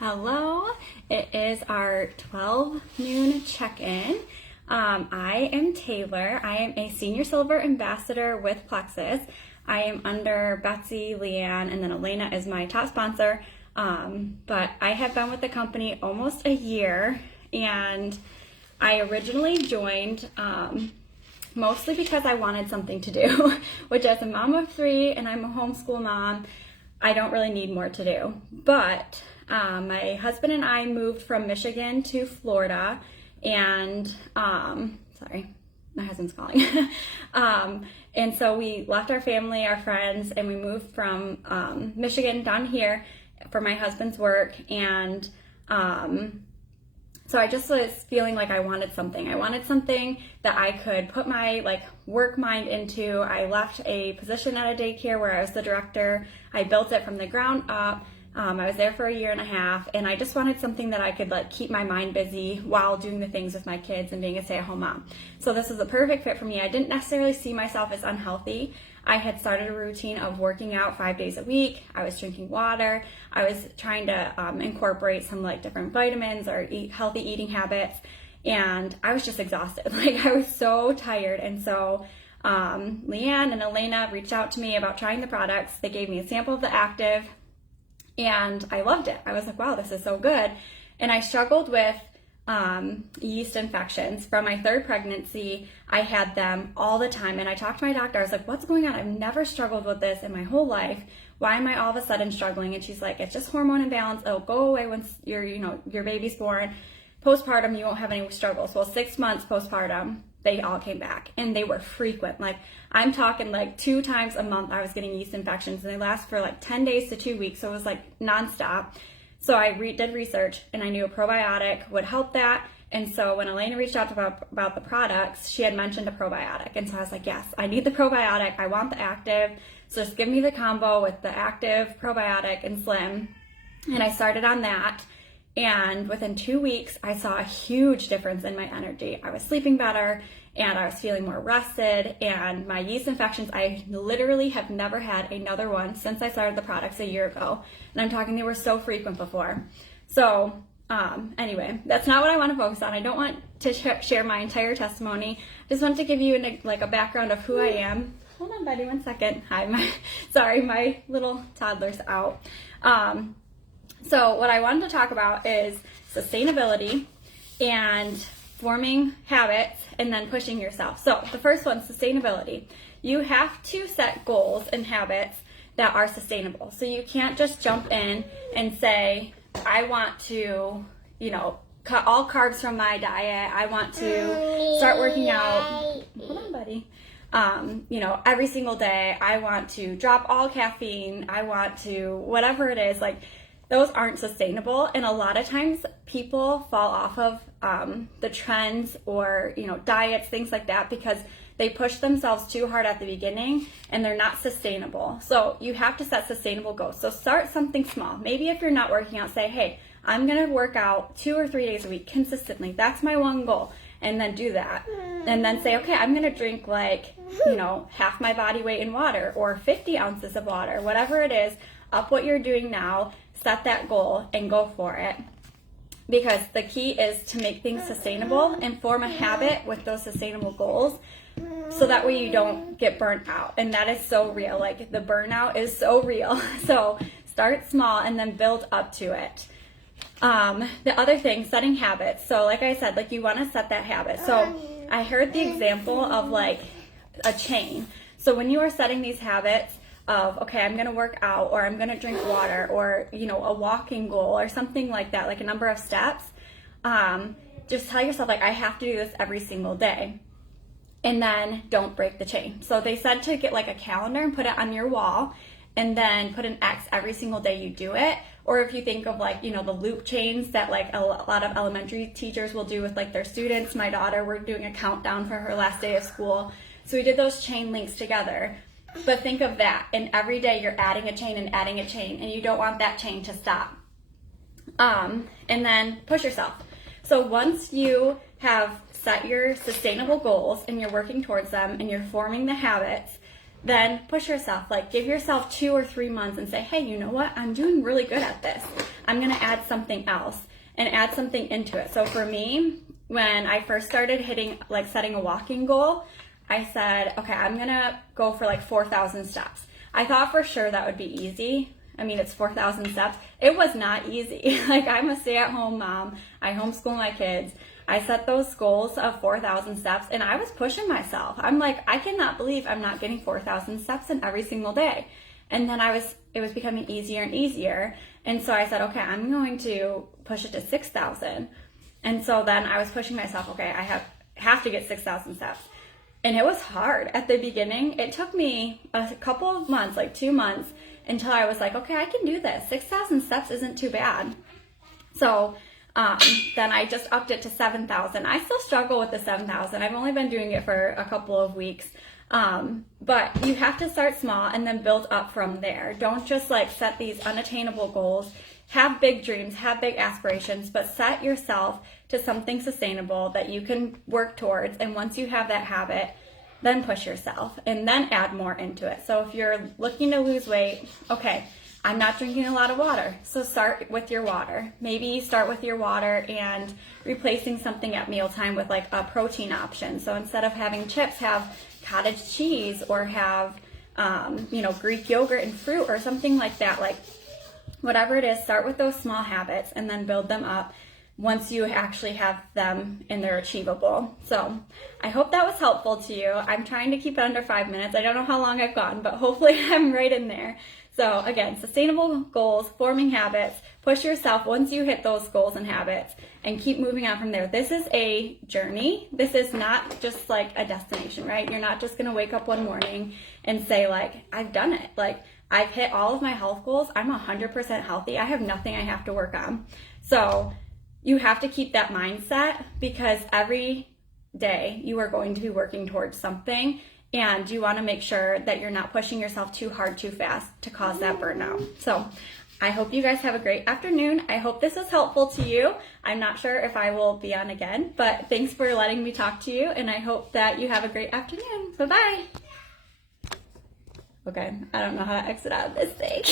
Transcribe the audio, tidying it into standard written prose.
Hello, it is our 12 noon check-in. I am Taylor. I am a senior silver ambassador with Plexus. I am under Betsy, Leanne, and then Elena is my top sponsor. But I have been with the company almost a year, and I originally joined mostly because I wanted something to do, which as a mom of 3 and I'm a homeschool mom, I don't really need more to do. But my husband and I moved from Michigan to Florida, and sorry, my husband's calling. And so we left our family, our friends, and we moved from Michigan down here for my husband's work. And so I just was feeling like I wanted something. I wanted something that I could put my work mind into. I left a position at a daycare where I was the director. I built it from the ground up. I was there for a year and a half, and I just wanted something that I could keep my mind busy while doing the things with my kids and being a stay-at-home mom. So this was a perfect fit for me. I didn't necessarily see myself as unhealthy. I had started a routine of working out 5 days a week. I was drinking water. I was trying to incorporate some different vitamins or healthy eating habits, and I was just exhausted. I was so tired, and so Leanne and Elena reached out to me about trying the products. They gave me a sample of the active, and I loved it. I was like, wow, this is so good. And I struggled with yeast infections. From my 3rd pregnancy, I had them all the time. And I talked to my doctor. I was like, what's going on? I've never struggled with this in my whole life. Why am I all of a sudden struggling? And she's like, it's just hormone imbalance. It'll go away once your baby's born. Postpartum, you won't have any struggles. Well, 6 months postpartum, they all came back, and they were frequent. I'm talking 2 times a month I was getting yeast infections, and they last for 10 days to 2 weeks, so it was nonstop. So I did research, and I knew a probiotic would help that. And so when Elena reached out about the products, she had mentioned a probiotic, and so I was like, yes, I need the probiotic. I want the active, so just give me the combo with the active, probiotic, and slim. And I started on that. And within 2 weeks, I saw a huge difference in my energy. I was sleeping better, and I was feeling more rested, and my yeast infections, I literally have never had another one since I started the products a year ago. And I'm talking, they were so frequent before. So anyway, that's not what I want to focus on. I don't want to share my entire testimony. I just wanted to give you a background of who I am. Hold on, buddy, 1 second. Hi, my little toddler's out. So what I wanted to talk about is sustainability and forming habits and then pushing yourself. So the first one, sustainability. You have to set goals and habits that are sustainable. So you can't just jump in and say, I want to, cut all carbs from my diet. I want to start working out. Hold on, buddy. Every single day. I want to drop all caffeine. I want to, whatever it is, those aren't sustainable, and a lot of times people fall off of the trends or diets, things like that, because they push themselves too hard at the beginning and they're not sustainable. So you have to set sustainable goals. So start something small. Maybe if you're not working out, say, hey, I'm gonna work out 2 or 3 days a week consistently. That's my one goal. And then do that. And then say, okay, I'm gonna drink half my body weight in water or 50 ounces of water, whatever it is. Up what you're doing now, set that goal and go for it, because the key is to make things sustainable and form a habit with those sustainable goals, so that way you don't get burnt out. And that is so real. The burnout is so real. So start small and then build up to it. The other thing, setting habits. So like I said, you want to set that habit. So I heard the example of a chain. So when you are setting these habits of, okay, I'm going to work out, or I'm going to drink water, or, a walking goal or something like that, a number of steps, just tell yourself, I have to do this every single day. And then don't break the chain. So they said to get a calendar and put it on your wall, and then put an X every single day you do it. Or if you think of the loop chains that a lot of elementary teachers will do with their students. My daughter, we're doing a countdown for her last day of school. So we did those chain links together. But think of that, and every day you're adding a chain, and you don't want that chain to stop. And then push yourself. So once you have set your sustainable goals and you're working towards them and you're forming the habits, then push yourself. Give yourself 2 or 3 months and say, hey, you know what? I'm doing really good at this. I'm gonna add something else and add something into it. So for me, when I first started hitting, like setting a walking goal, I said, okay, I'm gonna go for like 4,000 steps. I thought for sure that would be easy. I mean, it's 4,000 steps. It was not easy. Like, I'm a stay-at-home mom. I homeschool my kids. I set those goals of 4,000 steps and I was pushing myself. I'm like, I cannot believe I'm not getting 4,000 steps in every single day. And then it was becoming easier and easier. And so I said, okay, I'm going to push it to 6,000. And so then I was pushing myself, okay, I have to get 6,000 steps. And it was hard at the beginning. It took me a couple of months, like 2 months, until I was like, okay, I can do this. 6,000 steps isn't too bad. So then I just upped it to 7,000. I still struggle with the 7,000. I've only been doing it for a couple of weeks. But you have to start small and then build up from there. Don't just like set these unattainable goals. Have big dreams, have big aspirations, but set yourself to something sustainable that you can work towards. And once you have that habit, then push yourself and then add more into it. So if you're looking to lose weight, okay, I'm not drinking a lot of water. So start with your water. Maybe start with your water and replacing something at mealtime with like a protein option. So instead of having chips, have cottage cheese or have, Greek yogurt and fruit or something like that. Like whatever it is, start with those small habits and then build them up once you actually have them and they're achievable. So I hope that was helpful to you. I'm trying to keep it under 5 minutes. I don't know how long I've gone, but hopefully I'm right in there. So again, sustainable goals, forming habits, push yourself once you hit those goals and habits and keep moving on from there. This is a journey. This is not just like a destination, right? You're not just gonna wake up one morning and say like, I've done it. Like I've hit all of my health goals. I'm 100% healthy. I have nothing I have to work on. So you have to keep that mindset because every day you are going to be working towards something. And you want to make sure that you're not pushing yourself too hard, too fast to cause that burnout. So I hope you guys have a great afternoon. I hope this was helpful to you. I'm not sure if I will be on again, but thanks for letting me talk to you. And I hope that you have a great afternoon. Bye-bye. Okay, I don't know how to exit out of this thing.